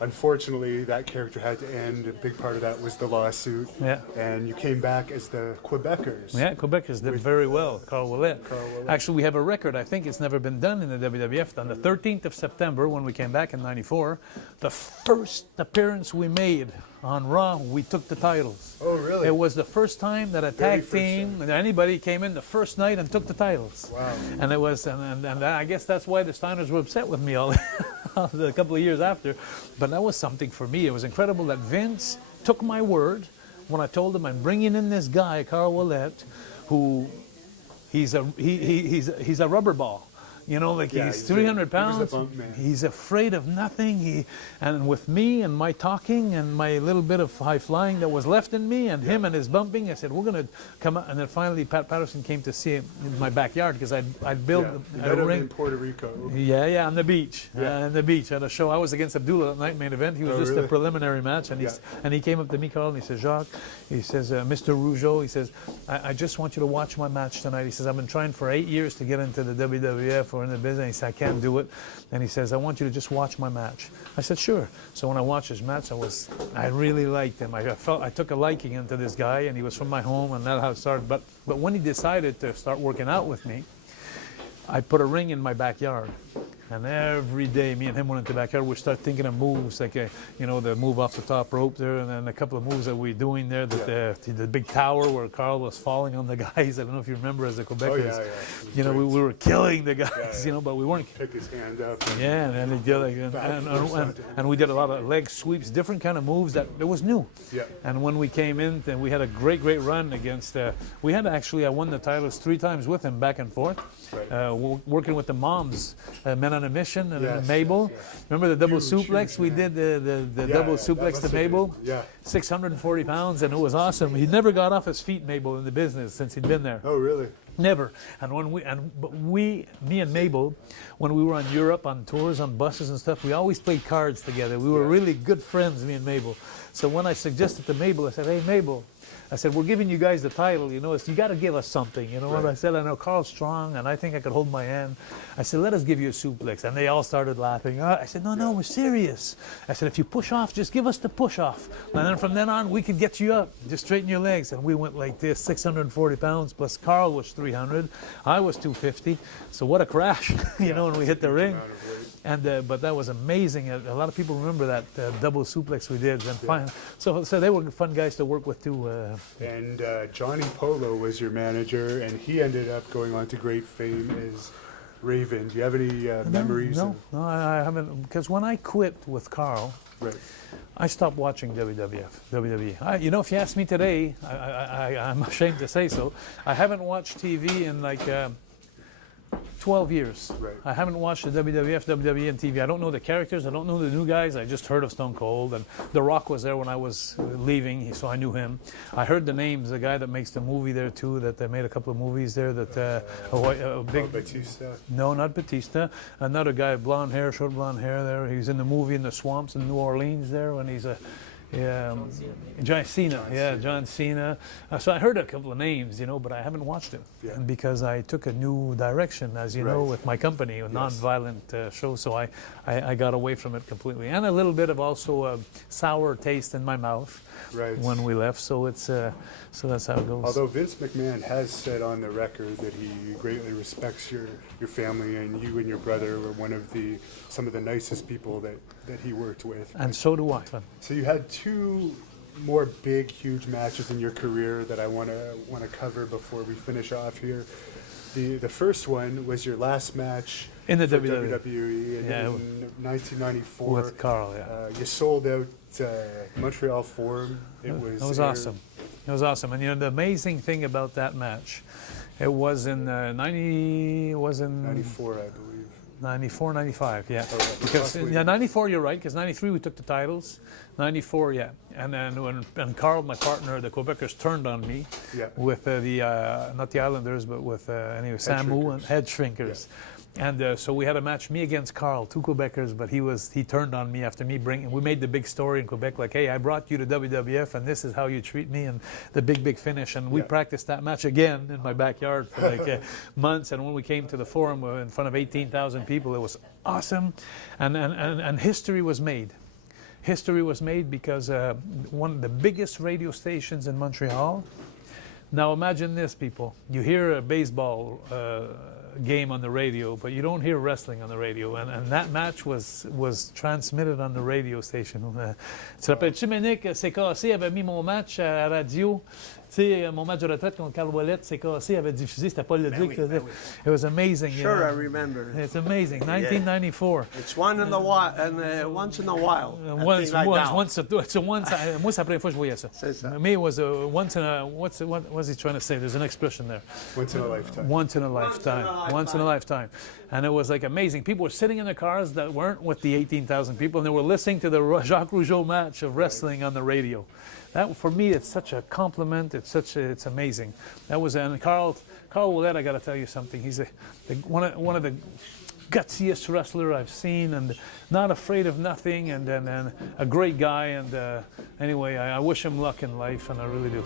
unfortunately that character had to end. A big part of that was the lawsuit. Yeah. And you came back as the Quebecers. Yeah, Quebecers did very well. Carl Ouellette. Actually, we have a record. I think it's never been done in the WWF. On the 13th of September, when we came back in '94, the first appearance we made on Raw, we took the titles. Oh, really? It was the first time that a tag team, anybody came in the first night and took the titles. Wow. And it was, and I guess that's why the Steiners were upset with me all a couple of years after. But that was something for me. It was incredible that Vince took my word when I told him I'm bringing in this guy, Carl Ouellette, who he's a rubber ball. You know, like he's 300 pounds. He's afraid of nothing. And with me and my talking and my little bit of high flying that was left in me, and him and his bumping, I said, we're going to come out. And then finally, Pat Patterson came to see him in my backyard because I'd built a ring in Puerto Rico. Yeah, on the beach. On the beach at a show. I was against Abdullah at night main event. He was just a preliminary match, and he came up to me, Carl, and he said, Jacques, he says, Mr. Rougeau, he says, I just want you to watch my match tonight. He says, I've been trying for 8 years to get into the WWF or in the business. He said, I can't do it. And he says, I want you to just watch my match. I said, sure. So when I watched his match, I really liked him. I took a liking into this guy, and he was from my home, and that's how it started. But when he decided to start working out with me, I put a ring in my backyard. And every day, me and him went into the backyard. We start thinking of moves, like the move off the top rope there, and then a couple of moves that we're doing there. The big tower where Carl was falling on the guys. I don't know if you remember as the Quebecers. We were killing the guys, but we weren't. Pick his hand up. And he did and we did a lot of leg sweeps, different kind of moves that it was new. Yeah. And when we came in, then we had a great run against. I won the titles 3 times with him, back and forth. Right. Working with the moms, Men on a Mission, and Mabel. Remember the double suplex? We did the double suplex to Mabel. 640 pounds, and it was awesome. He never got off his feet, Mabel, in the business since he'd been there. Oh, really? Never. And me and Mabel, when we were on Europe on tours, on buses and stuff, we always played cards together. We were really good friends, me and Mabel. So when I suggested to Mabel, I said, hey, Mabel, I said, we're giving you guys the title, you got to give us something, And I said, I know Carl's strong, and I think I could hold my hand. I said, let us give you a suplex. And they all started laughing. I said, no, we're serious. I said, if you push off, just give us the push off. And then from then on, we could get you up, just straighten your legs. And we went like this, 640 pounds, plus Carl was 300. I was 250. So what a crash, when we hit the ring. And but that was amazing. A lot of people remember that double suplex we did. And so they were fun guys to work with too. And Johnny Polo was your manager, and he ended up going on to great fame as Raven. Do you have any memories? No, I haven't. Because when I quit with Carl, I stopped watching WWE. If you ask me today, I'm ashamed to say so, I haven't watched TV in like 12 years. Right. I haven't watched the WWF, WWE, and TV. I don't know the characters. I don't know the new guys. I just heard of Stone Cold. And The Rock was there when I was leaving, so I knew him. I heard the names, the guy that makes the movie there, too, that they made a couple of movies there. Batista? No, not Batista. Another guy, blonde hair, short blonde hair there. He was in the movie in the swamps in New Orleans there when he's a... John Cena. So I heard a couple of names, but I haven't watched it. And because I took a new direction, as you know, with my company, a non-violent show, so I got away from it completely. And a little bit of also a sour taste in my mouth when we left, so it's so that's how it goes. Although Vince McMahon has said on the record that he greatly respects your family, and you and your brother were some of the nicest people that he worked with. And so do I. So you had 2 more big, huge matches in your career that I want to cover before we finish off here. The first one was your last match in the WWE in 1994 with Carl. You sold out Montreal Forum. It was awesome. It was awesome. And the amazing thing about that match, it was in 94, I believe. 94, 95, yeah. Oh, because 94, you're right, because 93 we took the titles. 94, yeah. And then when Carl, my partner, the Quebecers turned on me with not the Islanders, but with anyway, Samu and Head Shrinkers. Yeah. And so we had a match, me against Carl, 2 Quebecers, but he turned on me after me we made the big story in Quebec, like, hey, I brought you to WWF and this is how you treat me, and the big finish. And we practiced that match again in my backyard for like months. And when we came to the Forum in front of 18,000 people, it was awesome. And history was made. History was made because one of the biggest radio stations in Montreal. Now imagine this, people. You hear a baseball game on the radio, but you don't hear wrestling on the radio. And that match was transmitted on the radio station. Tu te rappelles-tu, Ménic, CKC avait mis mon match à la radio? Tu sais, mon match de retraite contre Carl Ouellette, CKC avait diffusé, c'était Paul Leduc. It was amazing. Sure, I remember. It's amazing. 1994. It's once in a while. Moi, c'est la première fois que je voyais ça. C'est ça. Me, it was a once in a, what was he trying to say? There's an expression there. Once in a lifetime. Once in a lifetime. Once in a lifetime. And it was like amazing. People were sitting in their cars that weren't with the 18,000 people, and they were listening to the Jacques Rougeau match of wrestling on the radio. That, for me, it's such a compliment. It's amazing. That was, and Carl Ouellette, I got to tell you something. He's one of the gutsiest wrestler I've seen, and not afraid of nothing, and a great guy. And anyway, I wish him luck in life, and I really do.